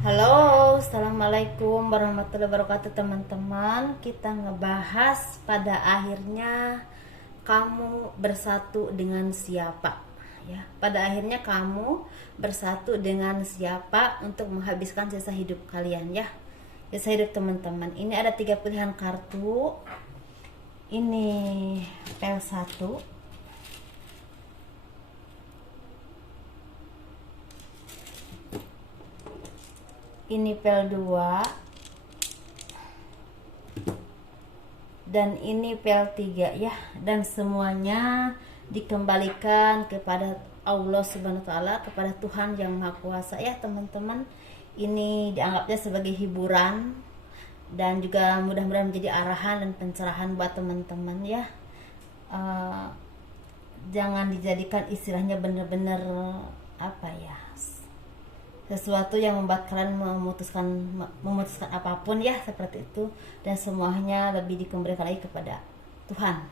Halo, assalamualaikum warahmatullahi wabarakatuh teman-teman. Kita ngebahas pada akhirnya kamu bersatu dengan siapa, ya. Pada akhirnya kamu bersatu dengan siapa untuk menghabiskan sisa hidup kalian, ya. Sisa hidup teman-teman. Ini ada 3 pilihan kartu. Ini pel 1. Ini pel 2 dan ini pel 3, ya. Dan semuanya dikembalikan kepada Allah Subhanahu wa taala, kepada Tuhan yang Maha Kuasa, ya teman-teman. Ini dianggapnya sebagai hiburan dan juga mudah-mudahan menjadi arahan dan pencerahan buat teman-teman, ya. Eh, Jangan dijadikan istilahnya benar-benar apa ya, sesuatu yang membuat kalian memutuskan apapun, ya, seperti itu. Dan semuanya lebih dikembalikan lagi kepada Tuhan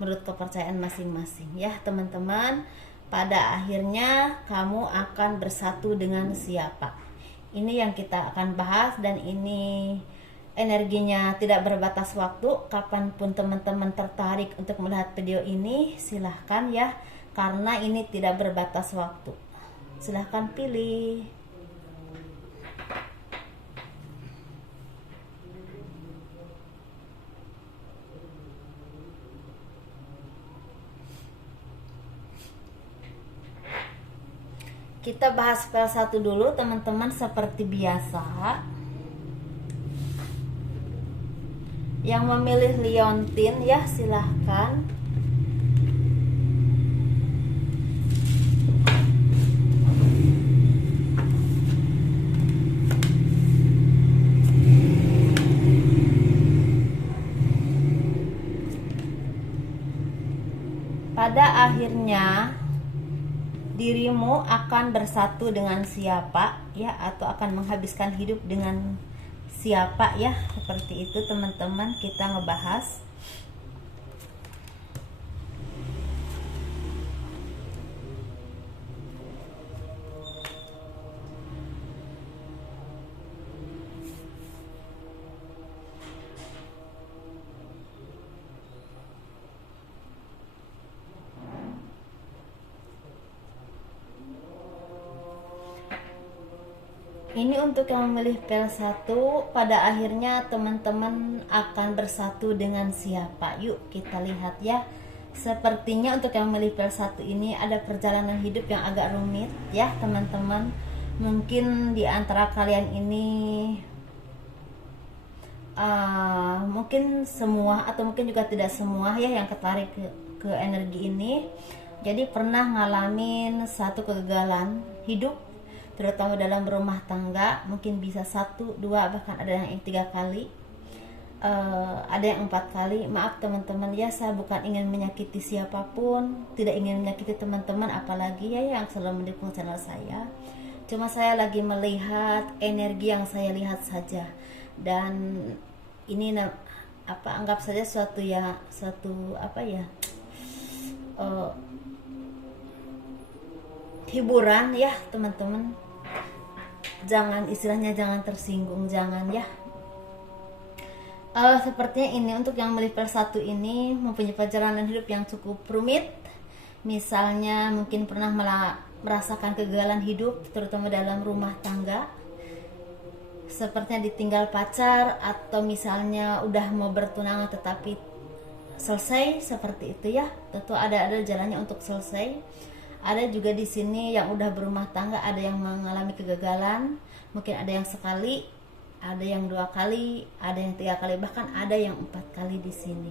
menurut kepercayaan masing-masing, ya teman-teman. Pada akhirnya kamu akan bersatu dengan siapa, ini yang kita akan bahas. Dan ini energinya tidak berbatas waktu. Kapanpun teman-teman tertarik untuk melihat video ini, silahkan, ya, karena ini tidak berbatas waktu. Silahkan pilih. Kita bahas pel 1 dulu teman-teman, seperti biasa. Yang memilih liontin, ya, silahkan. Pada akhirnya dirimu akan bersatu dengan siapa, ya, atau akan menghabiskan hidup dengan siapa, ya, seperti itu teman-teman. Kita ngebahas. Ini untuk yang memilih pel 1, pada akhirnya teman-teman akan bersatu dengan siapa. Yuk kita lihat, ya. Sepertinya untuk yang memilih pel 1 ini ada perjalanan hidup yang agak rumit, ya teman-teman. Mungkin di antara kalian ini mungkin semua atau mungkin juga tidak semua, ya, yang tertarik ke energi ini. Jadi pernah ngalamin satu kegagalan hidup, terutama dalam rumah tangga. Mungkin bisa 1, 2, bahkan ada yang 3 kali, ada yang 4 kali. Maaf teman-teman, ya, saya bukan ingin menyakiti siapapun, tidak ingin menyakiti teman-teman, apalagi, ya, yang selalu mendukung channel saya. Cuma saya lagi melihat energi yang saya lihat saja. Dan ini anggap saja suatu hiburan, ya teman-teman. Jangan tersinggung, jangan, ya. Sepertinya ini untuk yang memilih pel 1 ini mempunyai perjalanan hidup yang cukup rumit. Misalnya mungkin pernah merasakan kegagalan hidup, terutama dalam rumah tangga, sepertinya ditinggal pacar, atau misalnya udah mau bertunangan tetapi selesai, seperti itu, ya. Tentu ada jalannya untuk selesai. Ada juga di sini yang udah berumah tangga, ada yang mengalami kegagalan, mungkin ada yang sekali, ada yang 2 kali, ada yang 3 kali, bahkan ada yang 4 kali di sini.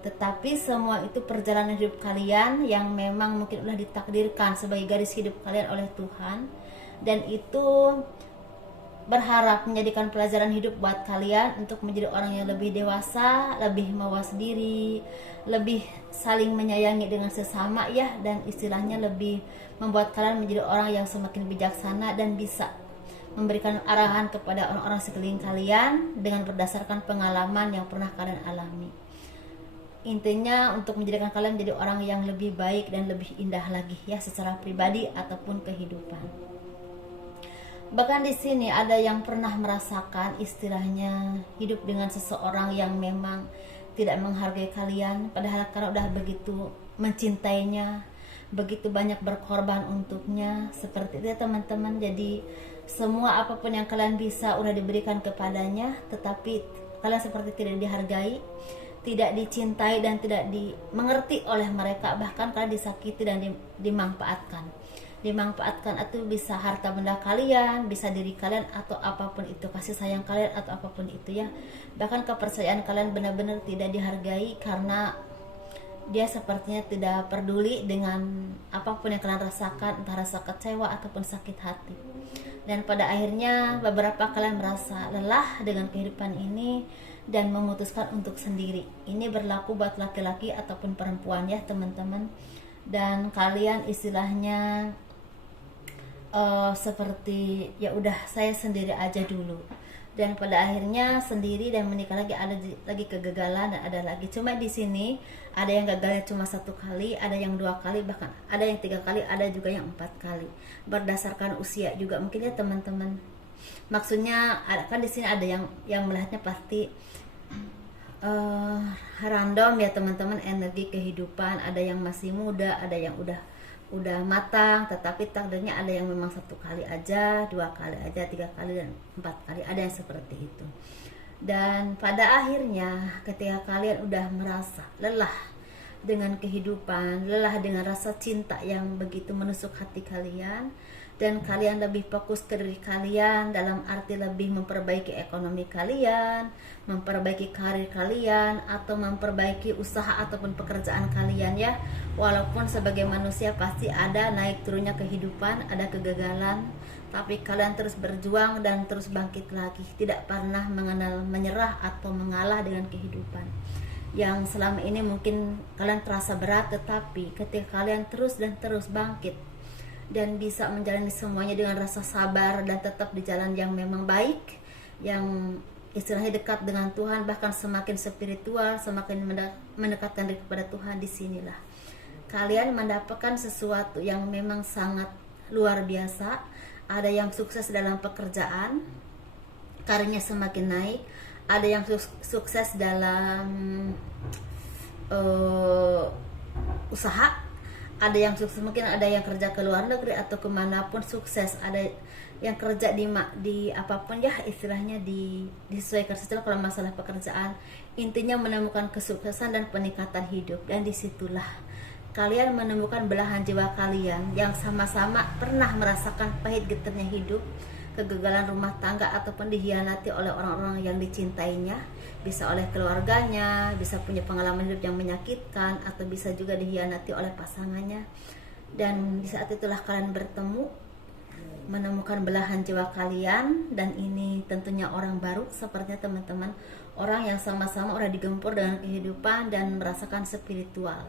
Tetapi semua itu perjalanan hidup kalian yang memang mungkin udah ditakdirkan sebagai garis hidup kalian oleh Tuhan, dan itu berharap menjadikan pelajaran hidup buat kalian untuk menjadi orang yang lebih dewasa, lebih mawas diri, lebih saling menyayangi dengan sesama, ya, dan istilahnya lebih membuat kalian menjadi orang yang semakin bijaksana dan bisa memberikan arahan kepada orang-orang sekeliling kalian dengan berdasarkan pengalaman yang pernah kalian alami. Intinya untuk menjadikan kalian menjadi orang yang lebih baik dan lebih indah lagi, ya, secara pribadi ataupun kehidupan. Bahkan di sini ada yang pernah merasakan istilahnya hidup dengan seseorang yang memang tidak menghargai kalian, padahal karena udah begitu mencintainya, begitu banyak berkorban untuknya, seperti itu ya teman-teman. Jadi semua apapun yang kalian bisa udah diberikan kepadanya, tetapi kalian seperti tidak dihargai, tidak dicintai, dan tidak dimengerti oleh mereka. Bahkan kalian disakiti dan dimanfaatkan itu bisa harta benda kalian, bisa diri kalian, atau apapun itu, kasih sayang kalian atau apapun itu ya. Bahkan kepercayaan kalian benar-benar tidak dihargai karena dia sepertinya tidak peduli dengan apapun yang kalian rasakan, entah rasa kecewa ataupun sakit hati. Dan pada akhirnya beberapa kalian merasa lelah dengan kehidupan ini dan memutuskan untuk sendiri. Ini berlaku buat laki-laki ataupun perempuan ya teman-teman. Dan kalian istilahnya seperti ya udah saya sendiri aja dulu, dan pada akhirnya sendiri dan menikah lagi. Ada lagi kegagalan dan ada lagi, cuma di sini ada yang gagalnya cuma 1 kali, ada yang 2 kali, bahkan ada yang 3 kali, ada juga yang 4 kali, berdasarkan usia juga mungkin ya teman-teman. Maksudnya kan di sini ada yang melihatnya pasti random ya teman-teman, energi kehidupan. Ada yang masih muda, ada yang udah matang, tetapi takdirnya ada yang memang 1 kali aja, 2 kali aja, 3 kali, dan 4 kali, ada yang seperti itu. Dan pada akhirnya ketika kalian udah merasa lelah dengan kehidupan, lelah dengan rasa cinta yang begitu menusuk hati kalian, dan kalian lebih fokus ke diri kalian, dalam arti lebih memperbaiki ekonomi kalian, memperbaiki karir kalian, atau memperbaiki usaha ataupun pekerjaan kalian ya. Walaupun sebagai manusia pasti ada naik turunnya kehidupan, ada kegagalan, tapi kalian terus berjuang dan terus bangkit lagi, tidak pernah mengenal menyerah atau mengalah dengan kehidupan yang selama ini mungkin kalian terasa berat. Tetapi ketika kalian terus dan terus bangkit dan bisa menjalani semuanya dengan rasa sabar dan tetap di jalan yang memang baik, yang istilahnya dekat dengan Tuhan, bahkan semakin spiritual, semakin mendekatkan diri kepada Tuhan, disinilah kalian mendapatkan sesuatu yang memang sangat luar biasa. Ada yang sukses dalam pekerjaan, karirnya semakin naik. Ada yang sukses dalam usaha. Ada yang sukses, mungkin ada yang kerja ke luar negeri atau kemanapun sukses. Ada yang kerja di apapun ya, istilahnya disesuaikan sesuai kalau masalah pekerjaan. Intinya menemukan kesuksesan dan peningkatan hidup. Dan disitulah kalian menemukan belahan jiwa kalian yang sama-sama pernah merasakan pahit getirnya hidup, kegagalan rumah tangga, ataupun dihianati oleh orang-orang yang dicintainya. Bisa oleh keluarganya, bisa punya pengalaman hidup yang menyakitkan, atau bisa juga dihianati oleh pasangannya. Dan di saat itulah kalian bertemu, menemukan belahan jiwa kalian. Dan ini tentunya orang baru sepertinya teman-teman, orang yang sama-sama udah digempur dengan kehidupan dan merasakan spiritual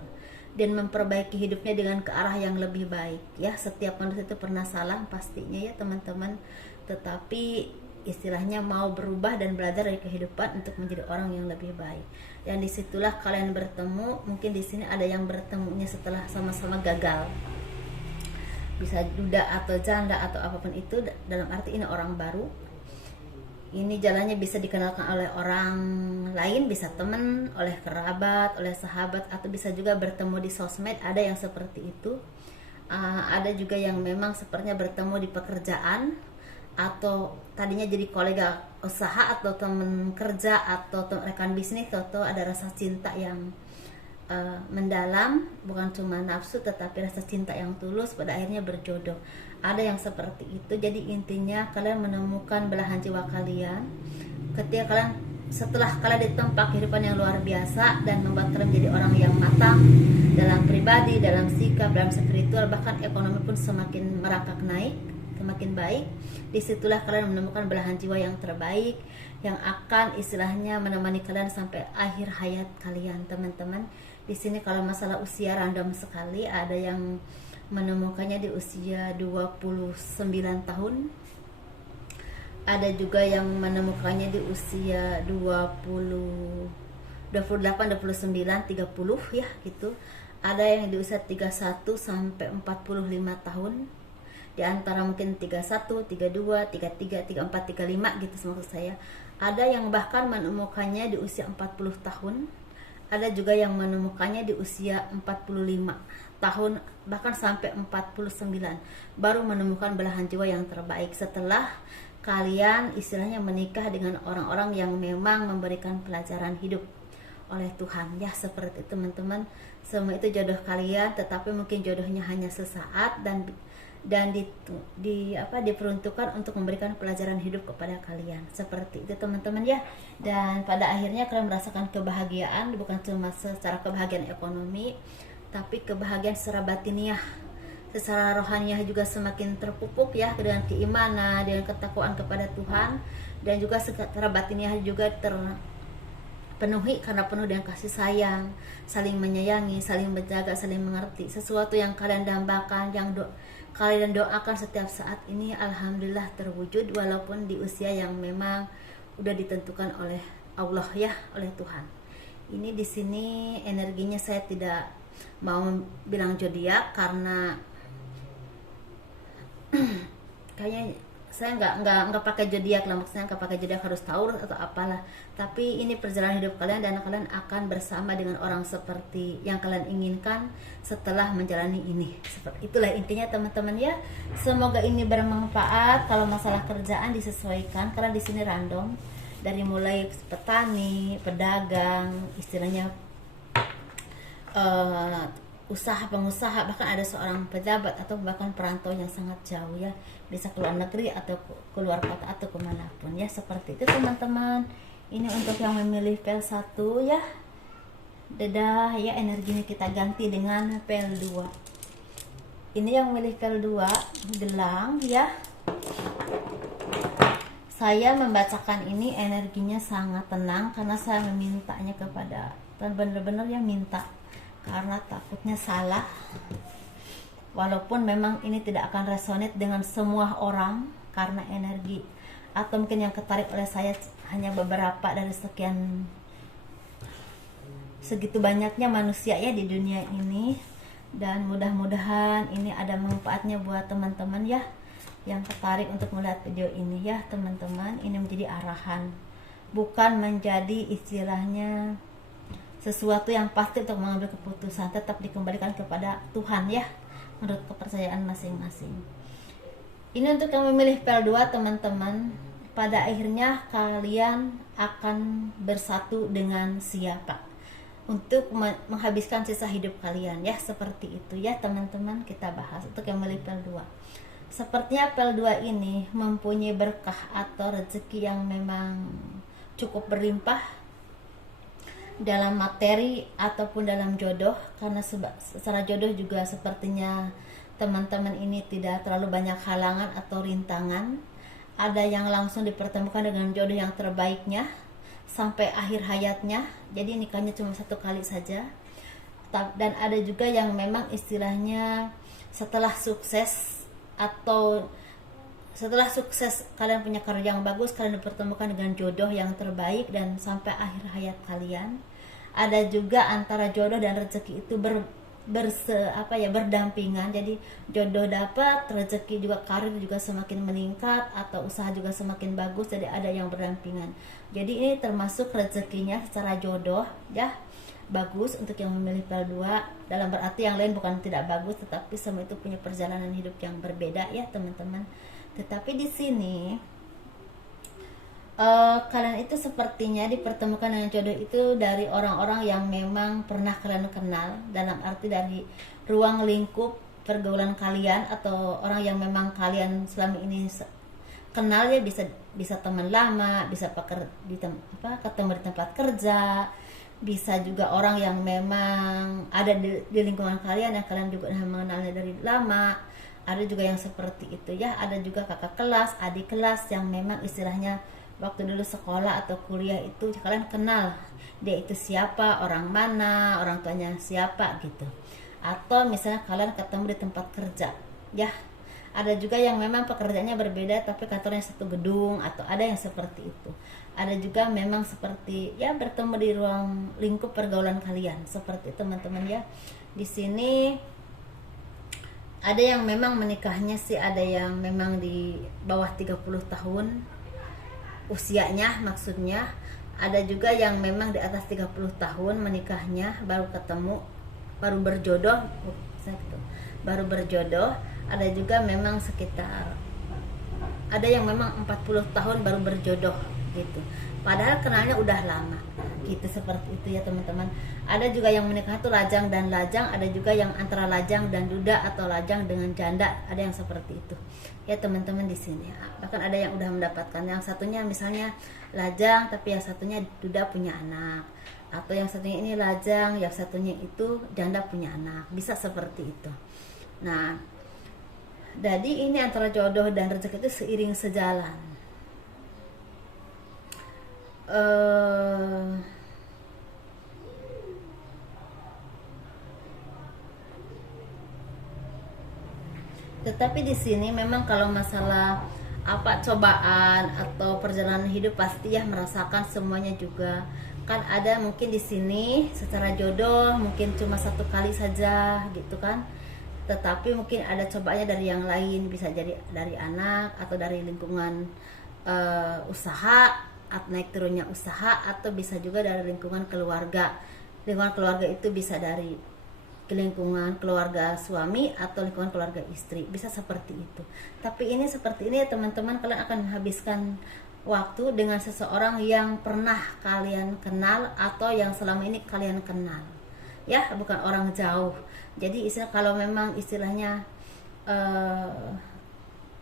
dan memperbaiki hidupnya dengan ke arah yang lebih baik ya. Setiap manusia itu pernah salah pastinya ya teman-teman, tetapi istilahnya mau berubah dan belajar dari kehidupan untuk menjadi orang yang lebih baik. Dan disitulah kalian bertemu. Mungkin di sini ada yang bertemunya setelah sama-sama gagal, bisa duda atau janda atau apapun itu, dalam arti ini orang baru. Ini jalannya bisa dikenalkan oleh orang lain, bisa teman, oleh kerabat, oleh sahabat, atau bisa juga bertemu di sosmed. Ada yang seperti itu. Ada juga yang memang sepertinya bertemu di pekerjaan, atau tadinya jadi kolega usaha atau teman kerja atau rekan bisnis, atau ada rasa cinta yang mendalam, bukan cuma nafsu tetapi rasa cinta yang tulus, pada akhirnya berjodoh. Ada yang seperti itu. Jadi intinya kalian menemukan belahan jiwa kalian ketika kalian, setelah kalian ditempa kehidupan yang luar biasa dan membuat kalian menjadi orang yang matang dalam pribadi, dalam sikap, dalam spiritual, bahkan ekonomi pun semakin merangkak naik, semakin baik. Disitulah kalian menemukan belahan jiwa yang terbaik, yang akan istilahnya menemani kalian sampai akhir hayat kalian teman-teman. Di sini kalau masalah usia random sekali, ada yang menemukannya di usia 29 tahun, ada juga yang menemukannya di usia 20, 28, 29, 30 ya gitu. Ada yang di usia 31 sampai 45 tahun. di antara mungkin 31, 32, 33, 34, 35 gitu maksud saya. Ada yang bahkan menemukannya di usia 40 tahun, ada juga yang menemukannya di usia 45 tahun, bahkan sampai 49 baru menemukan belahan jiwa yang terbaik setelah kalian istilahnya menikah dengan orang-orang yang memang memberikan pelajaran hidup oleh Tuhan ya. Seperti itu teman-teman, semua itu jodoh kalian, tetapi mungkin jodohnya hanya sesaat dan diperuntukkan untuk memberikan pelajaran hidup kepada kalian. Seperti itu teman-teman ya. Dan pada akhirnya kalian merasakan kebahagiaan, bukan cuma secara kebahagiaan ekonomi, tapi kebahagiaan secara batiniah, secara rohaniah juga semakin terpupuk ya, dengan keimanan, dengan ketakwaan kepada Tuhan, dan juga secara batiniah juga terpenuhi karena penuh dengan kasih sayang, saling menyayangi, saling menjaga, saling mengerti. Sesuatu yang kalian dambakan, yang kalian doakan setiap saat ini, alhamdulillah terwujud walaupun di usia yang memang udah ditentukan oleh Allah ya, oleh Tuhan. Ini di sini energinya saya tidak mau bilang zodiak karena kayaknya saya nggak pakai zodiak lah, maksudnya nggak pakai zodiak harus Taurus atau apalah, tapi ini perjalanan hidup kalian dan kalian akan bersama dengan orang seperti yang kalian inginkan setelah menjalani ini. Seperti itulah intinya teman-teman ya. Semoga ini bermanfaat. Kalau masalah kerjaan disesuaikan karena di sini random, dari mulai petani, pedagang, istilahnya usaha, pengusaha, bahkan ada seorang pejabat atau bahkan perantau yang sangat jauh ya, bisa keluar negeri atau keluar kota atau kemanapun ya. Seperti itu teman-teman. Ini untuk yang memilih PL1 ya. Dadah ya, energinya kita ganti dengan PL2. Ini yang memilih PL2 gelang ya. Saya membacakan ini energinya sangat tenang karena saya memintanya kepada Tuhan, benar-benar ya minta, karena takutnya salah. Walaupun memang ini tidak akan resonate dengan semua orang karena energi, atau mungkin yang ketarik oleh saya hanya beberapa dari segitu banyaknya manusia ya di dunia ini. Dan mudah-mudahan ini ada manfaatnya buat teman-teman ya yang tertarik untuk melihat video ini ya teman-teman. Ini menjadi arahan, bukan menjadi istilahnya sesuatu yang pasti untuk mengambil keputusan, tetap dikembalikan kepada Tuhan ya, menurut kepercayaan masing-masing. Ini untuk yang memilih PL2 teman-teman, pada akhirnya kalian akan bersatu dengan siapa untuk menghabiskan sisa hidup kalian ya. Seperti itu ya teman-teman, kita bahas untuk yang memilih PL2. Sepertinya PL2 ini mempunyai berkah atau rezeki yang memang cukup berlimpah dalam materi ataupun dalam jodoh, karena secara jodoh juga sepertinya teman-teman ini tidak terlalu banyak halangan atau rintangan. Ada yang langsung dipertemukan dengan jodoh yang terbaiknya sampai akhir hayatnya, jadi nikahnya cuma 1 kali saja. Dan ada juga yang memang istilahnya setelah sukses kalian punya karir yang bagus, kalian dipertemukan dengan jodoh yang terbaik dan sampai akhir hayat kalian. Ada juga antara jodoh dan rezeki itu berdampingan. Jadi jodoh dapat, rezeki juga, karir juga semakin meningkat, atau usaha juga semakin bagus. Jadi ada yang berdampingan. Jadi ini termasuk rezekinya secara jodoh ya, bagus untuk yang memilih PL2. Dalam berarti yang lain bukan tidak bagus, tetapi semua itu punya perjalanan hidup yang berbeda ya teman-teman. Tetapi di sini kalian itu sepertinya dipertemukan dengan jodoh itu dari orang-orang yang memang pernah kalian kenal, dalam arti dari ruang lingkup pergaulan kalian, atau orang yang memang kalian selama ini kenal ya, bisa teman lama, bisa ketemu di tempat kerja, bisa juga orang yang memang ada di lingkungan kalian yang kalian juga mengenalnya dari lama. Ada juga yang seperti itu ya. Ada juga kakak kelas, adik kelas yang memang istilahnya waktu dulu sekolah atau kuliah itu kalian kenal dia itu siapa, orang mana, orang tuanya siapa gitu. Atau misalnya kalian ketemu di tempat kerja ya. Ada juga yang memang pekerjaannya berbeda tapi kantornya satu gedung, atau ada yang seperti itu. Ada juga memang seperti ya bertemu di ruang lingkup pergaulan kalian, seperti teman-teman ya. Di sini Ada yang memang menikahnya sih, ada yang memang di bawah 30 tahun usianya maksudnya. Ada juga yang memang di atas 30 tahun menikahnya, baru ketemu, baru berjodoh, baru berjodoh. Ada juga memang sekitar, ada yang memang 40 tahun baru berjodoh gitu, padahal kenalnya udah lama gitu, seperti itu ya teman-teman. Ada juga yang menikah tuh lajang dan lajang, ada juga yang antara lajang dan duda atau lajang dengan janda, ada yang seperti itu ya teman-teman di sini. Bahkan ada yang udah mendapatkan, yang satunya misalnya lajang tapi yang satunya duda punya anak, atau yang satunya ini lajang, yang satunya itu janda punya anak, bisa seperti itu. Nah, jadi ini antara jodoh dan rezeki itu seiring sejalan. Tetapi di sini memang kalau masalah apa cobaan atau perjalanan hidup pasti ya merasakan semuanya juga. Kan ada mungkin di sini secara jodoh mungkin cuma satu kali saja gitu kan. Tetapi mungkin ada cobaannya dari yang lain, bisa jadi dari anak atau dari lingkungan usaha, atau naik turunnya usaha, atau bisa juga dari lingkungan keluarga. Lingkungan keluarga itu bisa dari lingkungan keluarga suami atau lingkungan keluarga istri, bisa seperti itu. Tapi ini seperti ini ya teman-teman, kalian akan menghabiskan waktu dengan seseorang yang pernah kalian kenal atau yang selama ini kalian kenal ya, bukan orang jauh. Jadi istilah kalau memang istilahnya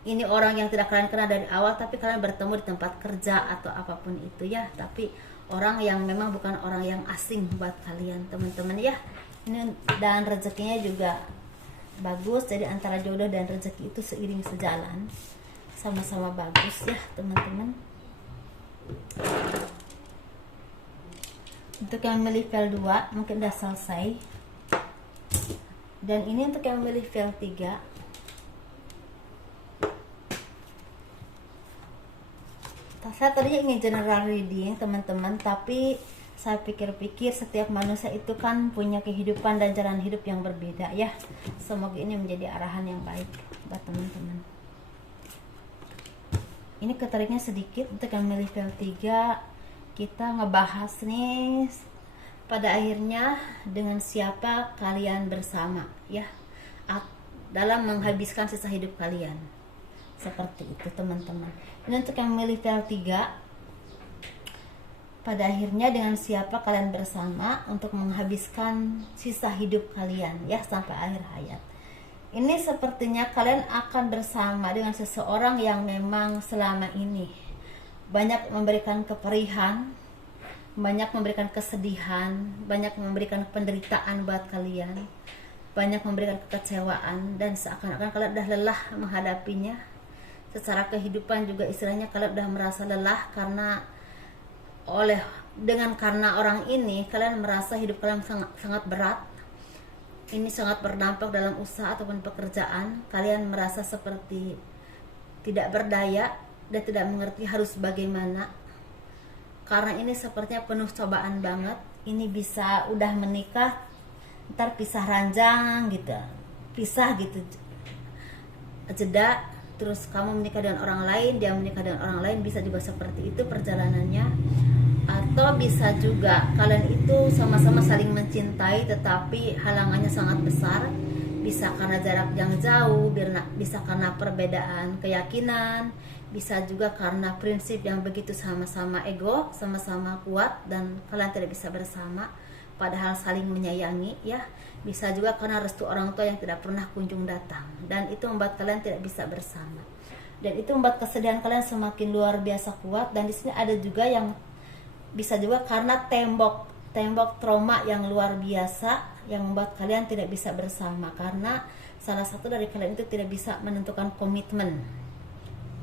ini orang yang tidak kalian kenal dari awal, tapi kalian bertemu di tempat kerja atau apapun itu ya, tapi orang yang memang bukan orang yang asing buat kalian teman-teman ya. Ini dan rezekinya juga bagus, jadi antara jodoh dan rezeki itu seiring sejalan, sama-sama bagus ya teman-teman. Untuk yang memilih file 2 mungkin udah selesai, dan ini untuk yang memilih file 3. Saya tadinya ingin general reading teman-teman, tapi saya pikir-pikir setiap manusia itu kan punya kehidupan dan jalan hidup yang berbeda ya. Semoga ini menjadi arahan yang baik buat teman-teman. Ini ketariknya sedikit untuk yang milih file 3. Kita ngebahas nih pada akhirnya dengan siapa kalian bersama ya, dalam menghabiskan sisa hidup kalian. Seperti itu teman-teman. Ini untuk yang milih file 3, pada akhirnya dengan siapa kalian bersama untuk menghabiskan sisa hidup kalian ya, sampai akhir hayat. Ini sepertinya kalian akan bersama dengan seseorang yang memang selama ini banyak memberikan keperihan, banyak memberikan kesedihan, banyak memberikan penderitaan buat kalian, banyak memberikan kekecewaan, dan seakan-akan kalian udah lelah menghadapinya. Secara kehidupan juga istilahnya kalian udah merasa lelah karena karena orang ini kalian merasa hidup kalian sangat berat. Ini sangat berdampak dalam usaha ataupun pekerjaan. Kalian merasa seperti tidak berdaya dan tidak mengerti harus bagaimana, karena ini sepertinya penuh cobaan banget. Ini bisa udah menikah ntar pisah ranjang gitu, pisah gitu, jeda, terus kamu menikah dengan orang lain, dia menikah dengan orang lain, bisa juga seperti itu perjalanannya. Atau bisa juga kalian itu sama-sama saling mencintai tetapi halangannya sangat besar, bisa karena jarak yang jauh, bisa karena perbedaan keyakinan, bisa juga karena prinsip yang begitu sama-sama ego, sama-sama kuat, dan kalian tidak bisa bersama padahal saling menyayangi ya. Bisa juga karena restu orang tua yang tidak pernah kunjung datang, dan itu membuat kalian tidak bisa bersama, dan itu membuat kesedihan kalian semakin luar biasa kuat. Dan di sini ada juga yang bisa juga karena tembok trauma yang luar biasa yang membuat kalian tidak bisa bersama, karena salah satu dari kalian itu tidak bisa menentukan komitmen.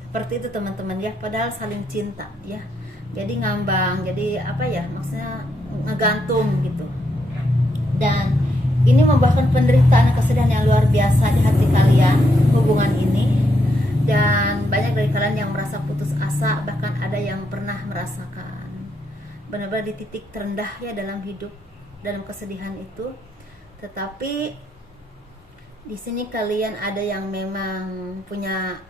Seperti itu teman-teman ya, padahal saling cinta ya. Jadi ngambang, jadi apa ya, maksudnya ngegantung gitu. Dan ini membawakan penderitaan dan kesedihan yang luar biasa di hati kalian, hubungan ini. Dan banyak dari kalian yang merasa putus asa, bahkan ada yang pernah merasakan benar-benar di titik terendah ya dalam hidup, dalam kesedihan itu. Tetapi Di sini kalian ada yang memang punya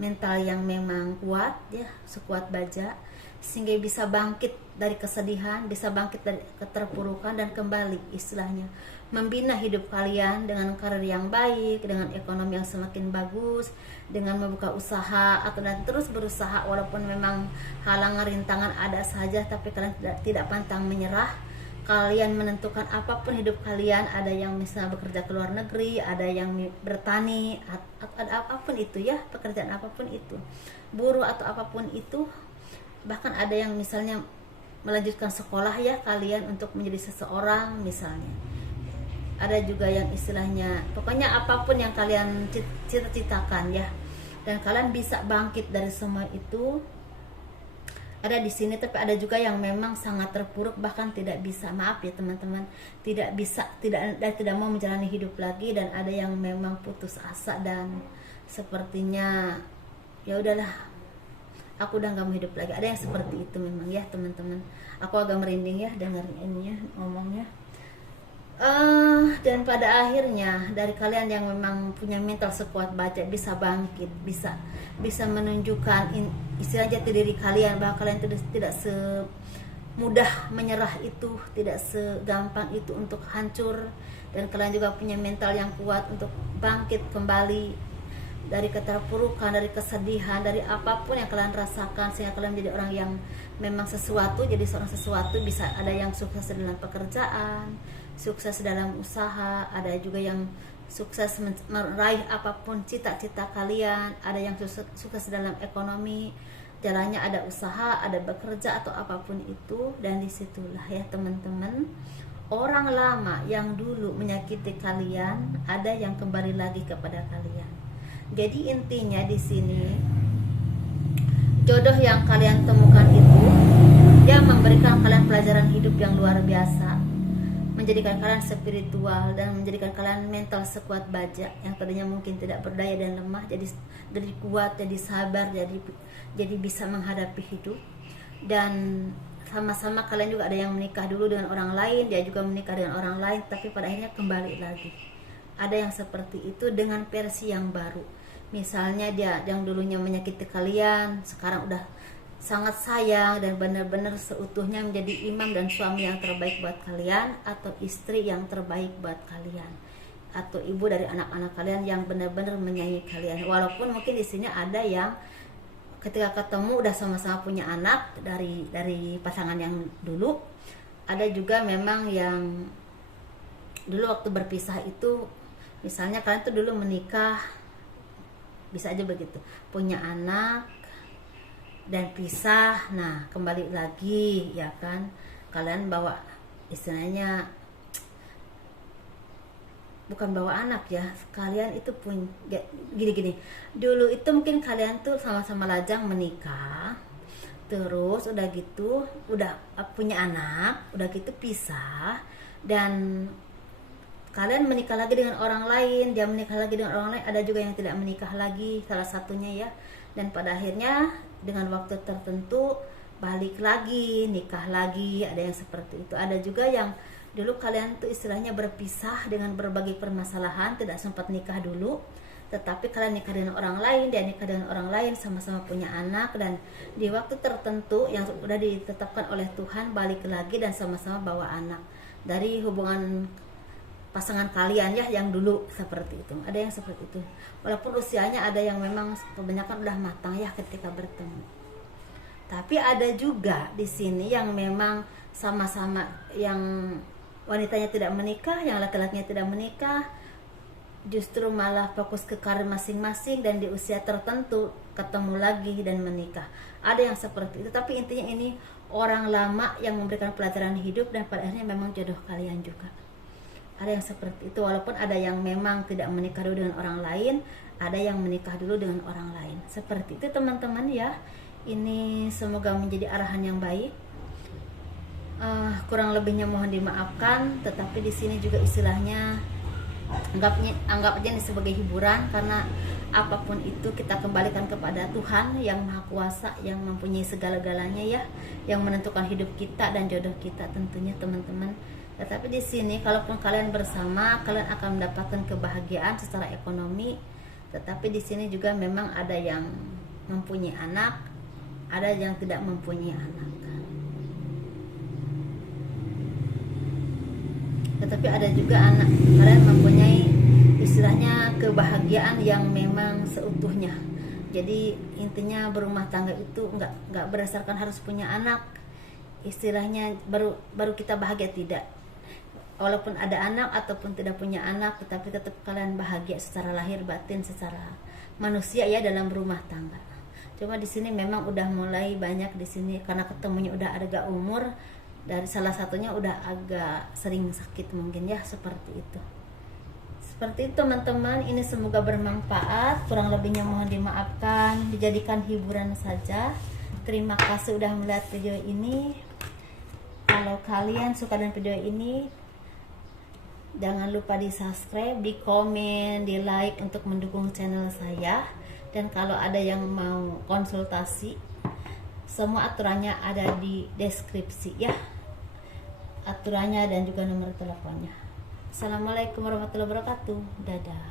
mental yang memang kuat ya, sekuat baja, sehingga bisa bangkit dari kesedihan, bisa bangkit dari keterpurukan dan kembali istilahnya membina hidup kalian dengan karir yang baik, dengan ekonomi yang semakin bagus, dengan membuka usaha atau dan terus berusaha walaupun memang halangan rintangan ada saja, tapi kalian tidak pantang menyerah. Kalian menentukan apapun hidup kalian, ada yang misalnya bekerja ke luar negeri, ada yang bertani, ada apapun itu ya, pekerjaan apapun itu, buruh atau apapun itu, bahkan ada yang misalnya melanjutkan sekolah ya kalian untuk menjadi seseorang misalnya. Ada juga yang istilahnya pokoknya apapun yang kalian cita-citakan ya, dan kalian bisa bangkit dari semua itu ada di sini. Tapi ada juga yang memang sangat terpuruk, bahkan tidak bisa, maaf ya teman-teman, tidak bisa, tidak mau menjalani hidup lagi, dan ada yang memang putus asa dan sepertinya ya udahlah, aku udah gak mau hidup lagi. Ada yang seperti itu memang ya teman-teman. Aku agak merinding ya dengerin ininya ngomongnya. Dan pada akhirnya dari kalian yang memang punya mental sekuat baja bisa bangkit, bisa menunjukkan istilah jati diri kalian, bahwa kalian tidak semudah menyerah itu, tidak segampang itu untuk hancur, dan kalian juga punya mental yang kuat untuk bangkit kembali dari keterpurukan, dari kesedihan, dari apapun yang kalian rasakan, sehingga kalian menjadi orang yang memang sesuatu, jadi seorang sesuatu. Bisa ada yang sukses dalam pekerjaan, sukses dalam usaha, ada juga yang sukses meraih apapun cita-cita kalian, ada yang sukses dalam ekonomi, jalannya ada usaha, ada bekerja atau apapun itu. Dan disitulah ya teman-teman, orang lama yang dulu menyakiti kalian ada yang kembali lagi kepada kalian. Jadi intinya di sini jodoh yang kalian temukan itu yang memberikan kalian pelajaran hidup yang luar biasa, menjadikan kalian spiritual dan menjadikan kalian mental sekuat baja. Yang tadinya mungkin tidak berdaya dan lemah jadi kuat, jadi sabar, jadi bisa menghadapi hidup. Dan sama-sama kalian juga ada yang menikah dulu dengan orang lain, dia juga menikah dengan orang lain, tapi pada akhirnya kembali lagi. Ada yang seperti itu dengan versi yang baru. Misalnya dia yang dulunya menyakiti kalian, sekarang udah sangat sayang dan benar-benar seutuhnya menjadi imam dan suami yang terbaik buat kalian, atau istri yang terbaik buat kalian, atau ibu dari anak-anak kalian yang benar-benar menyayangi kalian. Walaupun mungkin di sini ada yang ketika ketemu udah sama-sama punya anak dari pasangan yang dulu. Ada juga memang yang dulu waktu berpisah itu, misalnya kalian tuh dulu menikah, bisa aja begitu, punya anak dan pisah, nah kembali lagi ya kan, kalian bawa istilahnya bukan bawa anak ya, kalian itu punya gini dulu itu mungkin kalian tuh sama-sama lajang menikah, terus udah gitu udah punya anak, udah gitu pisah, dan kalian menikah lagi dengan orang lain, dia menikah lagi dengan orang lain, ada juga yang tidak menikah lagi, salah satunya ya. Dan pada akhirnya dengan waktu tertentu balik lagi, nikah lagi, ada yang seperti itu. Ada juga yang dulu kalian tuh istilahnya berpisah dengan berbagai permasalahan, tidak sempat nikah dulu, tetapi kalian nikah dengan orang lain, dia nikah dengan orang lain, sama-sama punya anak, dan di waktu tertentu yang sudah ditetapkan oleh Tuhan balik lagi dan sama-sama bawa anak. Dari hubungan pasangan kalian ya yang dulu seperti itu, ada yang seperti itu. Walaupun usianya ada yang memang kebanyakan udah matang ya ketika bertemu. Tapi ada juga di sini yang memang sama-sama, yang wanitanya tidak menikah, yang laki-lakinya tidak menikah, justru malah fokus ke karir masing-masing, dan di usia tertentu ketemu lagi dan menikah. Ada yang seperti itu. Tapi intinya ini orang lama yang memberikan pelajaran hidup, dan pada akhirnya memang jodoh kalian juga. Ada yang seperti itu, walaupun ada yang memang tidak menikah dulu dengan orang lain, ada yang menikah dulu dengan orang lain. Seperti itu teman-teman ya. Ini semoga menjadi arahan yang baik. Kurang lebihnya mohon dimaafkan, tetapi di sini juga istilahnya anggap aja ini sebagai hiburan, karena apapun itu kita kembalikan kepada Tuhan yang Maha Kuasa, yang mempunyai segala-galanya ya, yang menentukan hidup kita dan jodoh kita tentunya teman-teman. Tetapi di sini kalaupun kalian bersama, kalian akan mendapatkan kebahagiaan secara ekonomi. Tetapi di sini juga memang ada yang mempunyai anak, ada yang tidak mempunyai anak. Tetapi ada juga anak kalian mempunyai istilahnya kebahagiaan yang memang seutuhnya. Jadi intinya berumah tangga itu nggak berdasarkan harus punya anak. Istilahnya baru kita bahagia, tidak. Walaupun ada anak ataupun tidak punya anak, tetapi tetap kalian bahagia secara lahir batin, secara manusia ya dalam rumah tangga. Cuma di sini memang udah mulai banyak di sini karena ketemunya udah agak umur. Dari salah satunya udah agak sering sakit mungkin ya, seperti itu. Seperti itu teman-teman, ini semoga bermanfaat. Kurang lebihnya mohon dimaafkan, dijadikan hiburan saja. Terima kasih udah melihat video ini. Kalau kalian suka dengan video ini, jangan lupa di subscribe, di komen, di like untuk mendukung channel saya. Dan kalau ada yang mau konsultasi, semua aturannya ada di deskripsi ya, aturannya dan juga nomor teleponnya. Assalamualaikum warahmatullahi wabarakatuh. Dadah.